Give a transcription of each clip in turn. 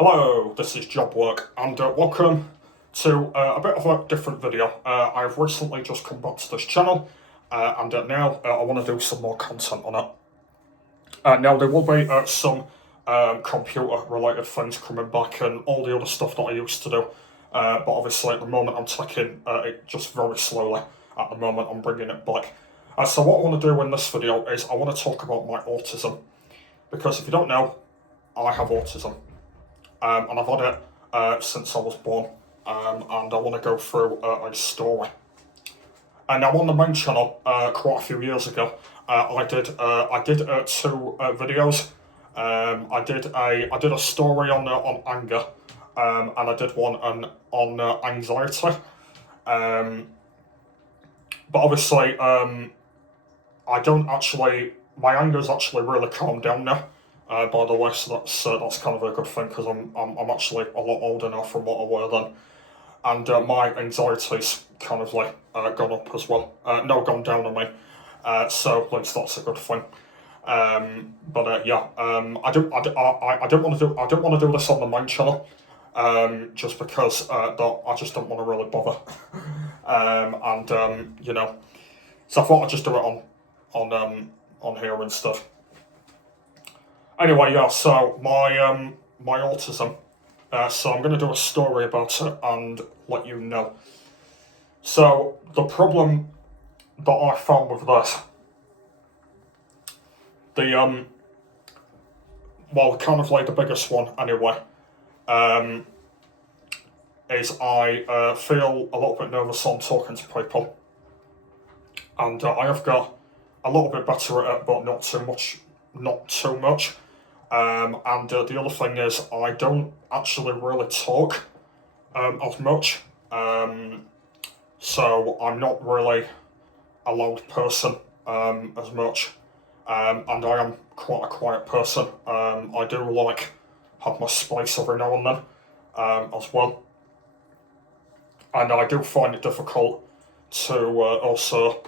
Hello, this is Job Work, and welcome to a bit of a different video. I've recently just come back to this channel, and now I want to do some more content on it. Now, there will be some computer-related things coming back and all the other stuff that I used to do, but obviously at the moment I'm taking it just very slowly. At the moment I'm bringing it back. So what I want to do in this video is I want to talk about my autism, because if you don't know, I have autism. And I've had it since I was born, and I want to go through a story. And now on the main channel, quite a few years ago, I did two videos. I did a story on anger, and I did one on anxiety. But obviously, I don't actually. My anger's actually really calmed down now. By the way, so that's kind of a good thing, because I'm actually a lot older now from what I were then, and my anxiety's kind of like gone up as well. No, gone down on me. So at least that's a good thing. Yeah, I don't want to do this on the main channel, just because I just don't want to really bother, so I thought I'd just do it on here instead. Anyway, yeah, so my autism. So I'm going to do a story about it and let you know. So the problem that I found with this, kind of like the biggest one anyway, is I feel a little bit nervous on talking to people, and I have got a little bit better at it, but not too much. And the other thing is, I don't actually really talk as much. So I'm not really a loud person as much. And I am quite a quiet person. I do like have my space every now and then as well. And I do find it difficult to also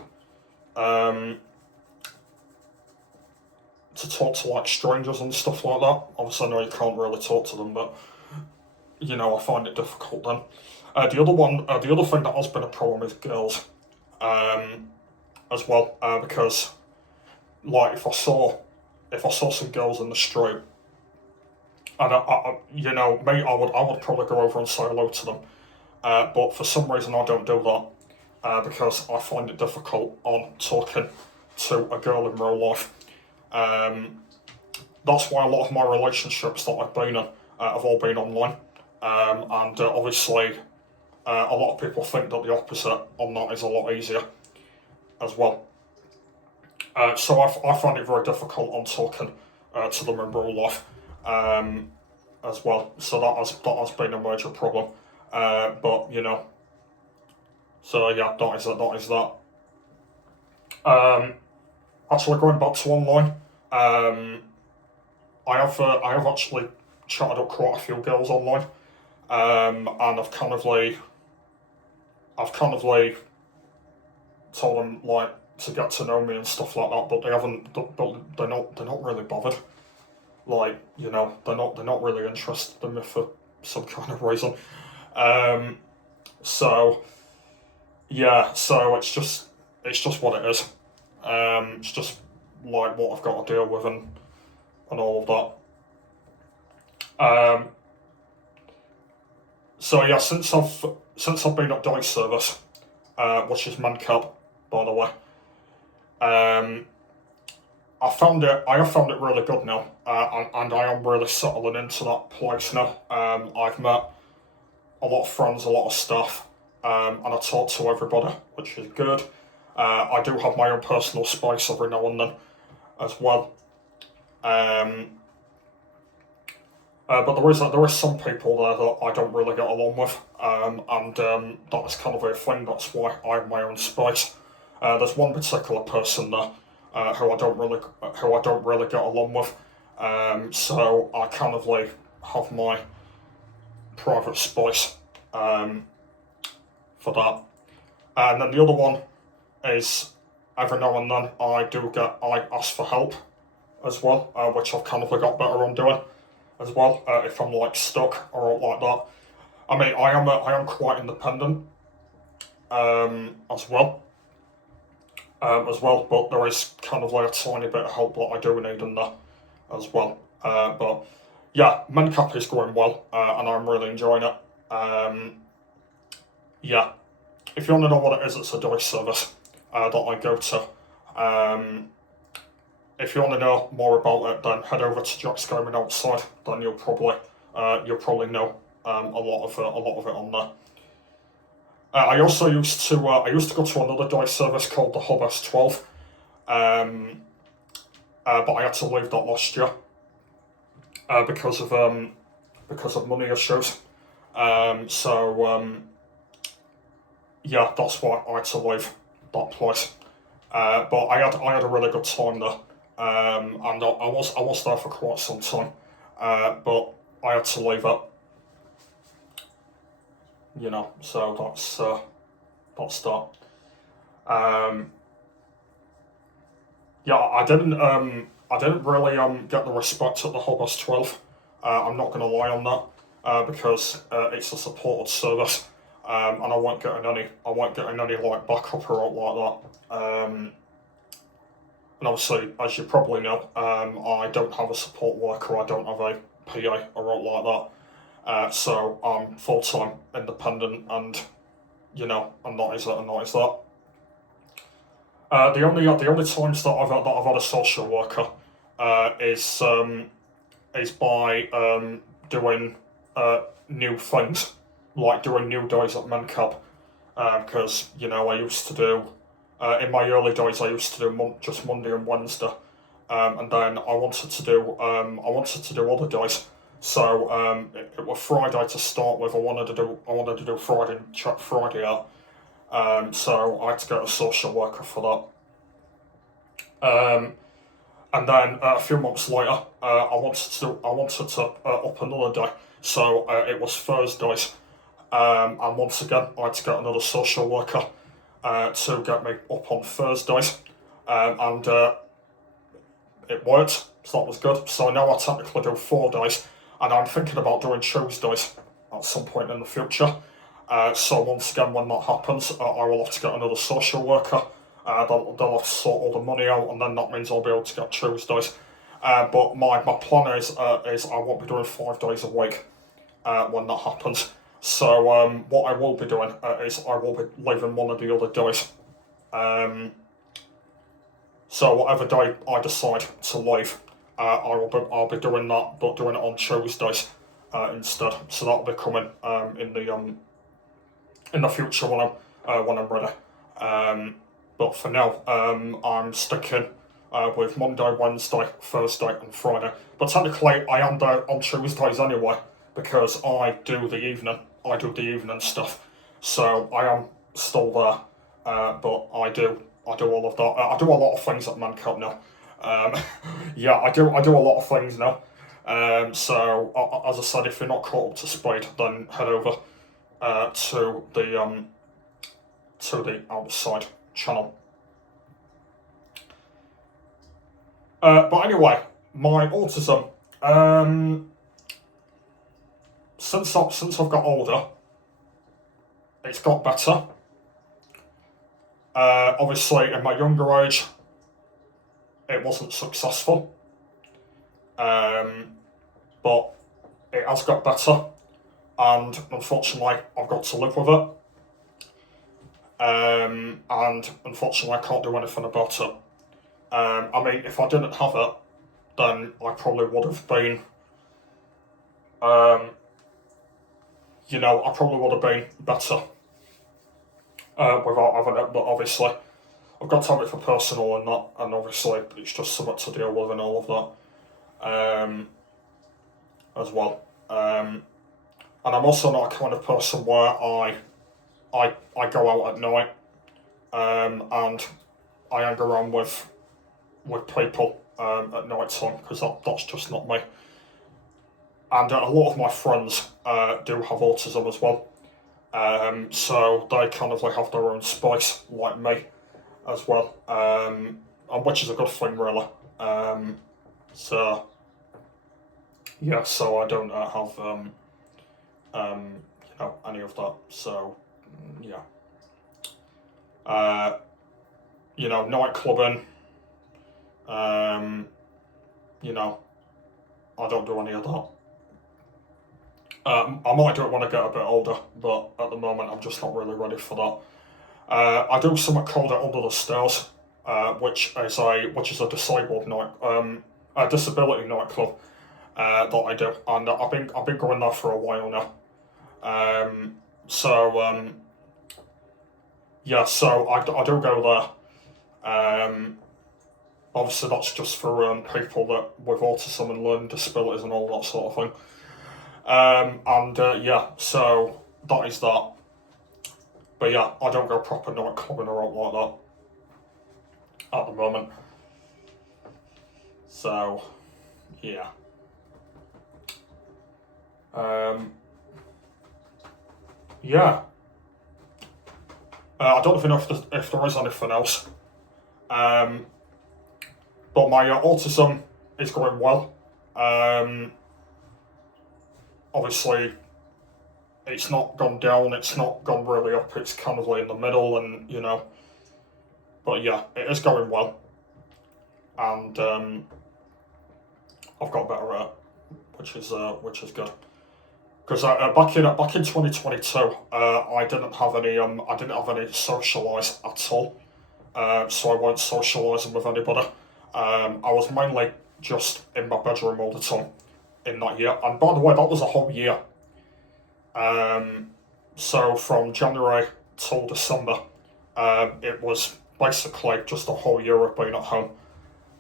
to talk to like strangers and stuff like that. Obviously, I know you can't really talk to them, but I find it difficult then. The other thing that has been a problem is girls, as well, because like if I saw some girls in the street, and I would probably go over and say hello to them, but for some reason I don't do that, because I find it difficult on talking to a girl in real life. That's why a lot of my relationships that I've been in have all been online, and obviously a lot of people think that the opposite on that is a lot easier as well. So I find it very difficult on talking to them in real life as well. So that has been a major problem. But so yeah, that is that. Actually, going back to online, I have actually chatted up quite a few girls online, and I've kind of like told them like to get to know me and stuff like that, but they haven't. They're not really bothered. Like they're not really interested in me for some kind of reason. So yeah, so it's just what it is. It's just like what I've got to deal with and all of that. So yeah, since I've been at day service, which is Mancab, by the way, I have found it really good now, and I am really settling into that place now. I've met a lot of friends, a lot of staff, and I talk to everybody, which is good. I do have my own personal space every now and then as well. But there is some people there that I don't really get along with, and that's kind of a thing. That's why I have my own space. There's one particular person there who I don't really get along with, so I kind of like have my private space for that. And then the other one is every now and then I ask for help as well, which I've kind of got better on doing. as well, if I'm like stuck or like that. I mean, I am quite independent as well. But there is kind of like a tiny bit of help that I do need in there as well. But yeah, MenCap is going well, and I'm really enjoying it. Yeah, if you want to know what it is, it's a dice service that I go to. If you want to know more about it, then head over to Jack's Gaming Outside. Then you'll probably know a lot of it on there. I also used to go to another dice service called the Hub S12, but I had to leave that last year because of money issues. Yeah, that's why I had to leave that place. But I had a really good time there, and I was there for quite some time. But I had to leave it. So that's that. Yeah, I didn't really get the respect at the Hub S12. I'm not going to lie on that, because it's a supported service, and I won't get any like backup or like that. And obviously, as you probably know, I don't have a support worker. I don't have a PA or like that. So I'm full time, independent, and and that is it, and that is that. The only times that I've had a social worker is by doing new things, like doing new days at MenCab, because I used to do in my early days I used to do just Monday and Wednesday, and then I wanted to do other days. So it was Friday to start with. I wanted to do Friday and check Friday out. So I had to get a social worker for that. And then a few months later, I wanted to up another day. So it was Thursdays, and once again I had to get another social worker to get me up on Thursdays, and it worked. So that was good. So now I technically do 4 days, and I'm thinking about doing Tuesdays at some point in the future. So once again, when that happens, I will have to get another social worker. They'll have to sort all the money out, and then that means I'll be able to get Tuesdays. But my plan is I won't be doing 5 days a week when that happens. So what I will be doing is I will be leaving one of the other days. So whatever day I decide to leave, I'll be doing that, but doing it on Tuesdays instead. So that'll be coming in the future when I'm ready. But for now, I'm sticking with Monday, Wednesday, Thursday, and Friday. But technically, I am there on Tuesdays anyway because I do the evening stuff. So I am still there, but I do all of that. I do a lot of things at MenCap now. Yeah, I do a lot of things now. So as I said, if you're not caught up to speed, then head over to the outside channel. But anyway, my autism. Since I've got older, it's got better. Obviously, in my younger age, it wasn't successful. But it has got better, and unfortunately, I've got to live with it. And unfortunately, I can't do anything about it. I mean, if I didn't have it, then I probably would have been, I probably would have been better without having it. But obviously, I've got to have it for personal and that, and obviously, it's just something to deal with and all of that as well. And I'm also not a kind of person where I go out at night and I hang around with people at night time because that's just not me. And a lot of my friends do have autism as well, so they kind of like have their own space like me as well, and which is a good thing really. So yeah, so I don't have any of that. So yeah, night clubbing. Um, you know, I don't do any of that. I might do it when I get a bit older, but at the moment I'm just not really ready for that. I do something called it Under the Stairs, which is a disabled night, a disability nightclub that I do, and I've been going there for a while now. So yeah, so I do go there. Obviously, that's just for people that with autism and learning disabilities and all that sort of thing. Yeah, so that is that. But yeah, I don't go proper night clubbing or out like that at the moment. So yeah. Um, yeah. I don't even know if there is anything else. Um, but my autism is going well. Obviously, it's not gone down, it's not gone really up, it's kind of like in the middle, and but yeah, it is going well, and I've got better at it, which is good. Because back in 2022, I didn't have any socialise at all, so I weren't socialising with anybody. I was mainly just in my bedroom all the time in that year, and by the way, that was a whole year. So from January till December, it was basically just a whole year of being at home.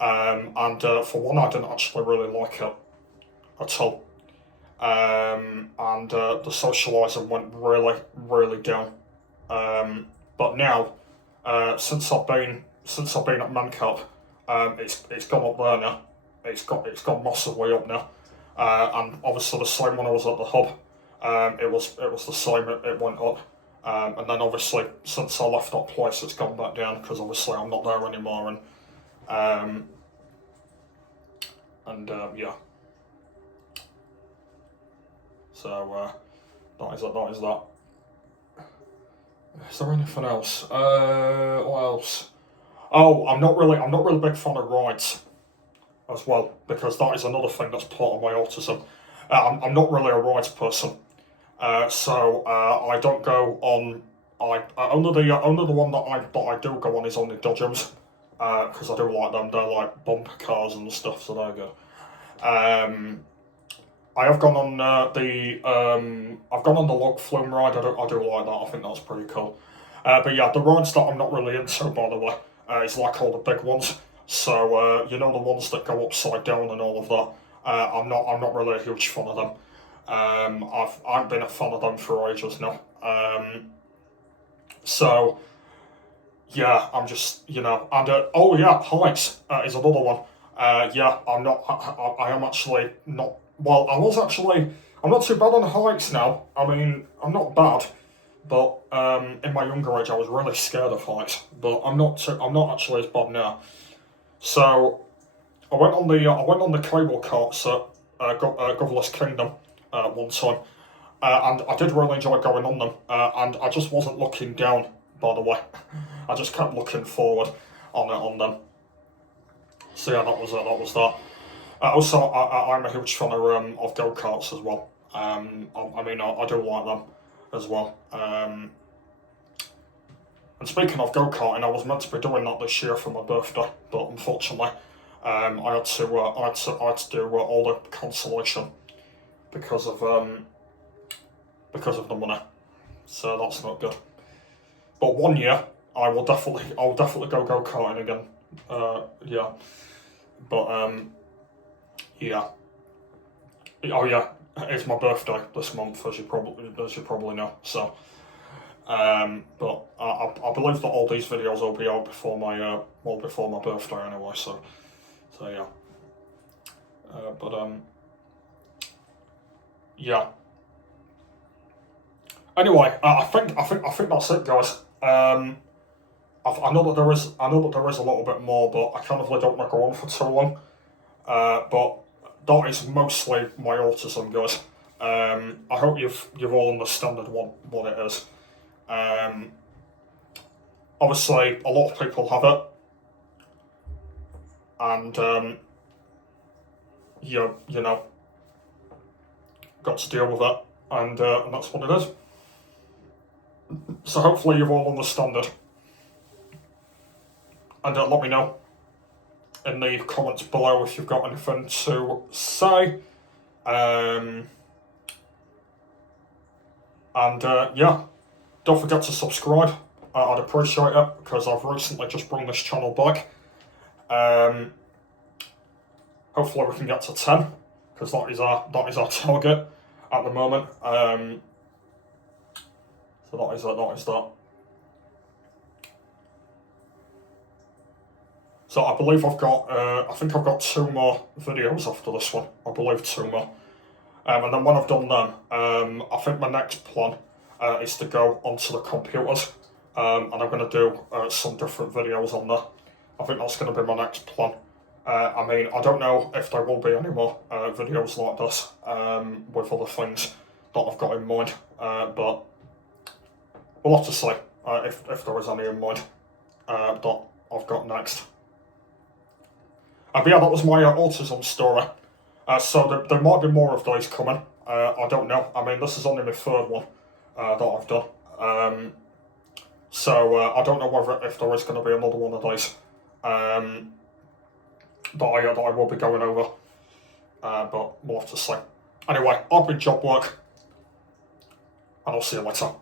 And for one, I didn't actually really like it at all. And the socialising went really, really down. But now, since I've been at Mancap, it's gone up there now. It's gone massively up now. And obviously the same when I was at the hub. It was the same. It went up. And then obviously since I left that place, it's gone back down because obviously I'm not there anymore. Yeah. So that is that. Is there anything else? What else? Oh, I'm not really a big fan of rides as well because that is another thing that's part of my autism. I'm not really a rides person, so I don't go on. Only the one that I do go on is only Dodgems, because I do like them. They're like bumper cars and stuff, so they're good. I have gone on I've gone on the log flume ride. I do like that. I think that's pretty cool. But yeah, the rides that I'm not really into, by the way, is like all the big ones. So the ones that go upside down and all of that. I'm not really a huge fan of them. I've been a fan of them for ages now. So yeah, I'm just and oh yeah, heights is another one. Yeah, I'm not. I am actually not. Well, I was actually. I'm not too bad on heights now. I mean, I'm not bad, but in my younger age, I was really scared of heights. But I'm not. I'm not actually as bad now. So I went on the cable carts at Governless Kingdom one time, and I did really enjoy going on them. And I just wasn't looking down. By the way, I just kept looking forward on them. So yeah, that was that. Also, I'm a huge fan of go karts as well. I do like them as well. And speaking of go karting, I was meant to be doing that this year for my birthday, but unfortunately, I had to do all the cancellation because of the money. So that's not good. But one year, I'll definitely go karting again. Yeah, but yeah. Oh yeah, it's my birthday this month, as you probably know. So, but I believe that all these videos will be out before my birthday anyway. So yeah. But yeah. Anyway, I think that's it, guys. I know that there is a little bit more, but I kind of don't want to go on for too long. But that is mostly my autism, guys. I hope you've all understood what it is. Obviously, a lot of people have it, and you know, got to deal with it, and that's what it is. So hopefully you've all understood it, and let me know in the comments below if you've got anything to say. Yeah, don't forget to subscribe. I'd appreciate it because I've recently just brought this channel back. Hopefully we can get to 10 because that is our target at the moment. So that is that. So I believe I've got, I think I've got 2 more videos after this one. I believe 2 more. And then when I've done them, I think my next plan is to go onto the computers, and I'm going to do some different videos on there. I think that's going to be my next plan. I mean, I don't know if there will be any more videos like this with other things that I've got in mind, but we'll have to see if there is any in mind that I've got next. But yeah, that was my autism story. So there might be more of those coming. I don't know. I mean, this is only my 3rd one that I've done. So I don't know if there is going to be another one of these that I will be going over. But we'll have to see. Anyway, I've been Job Work, and I'll see you later.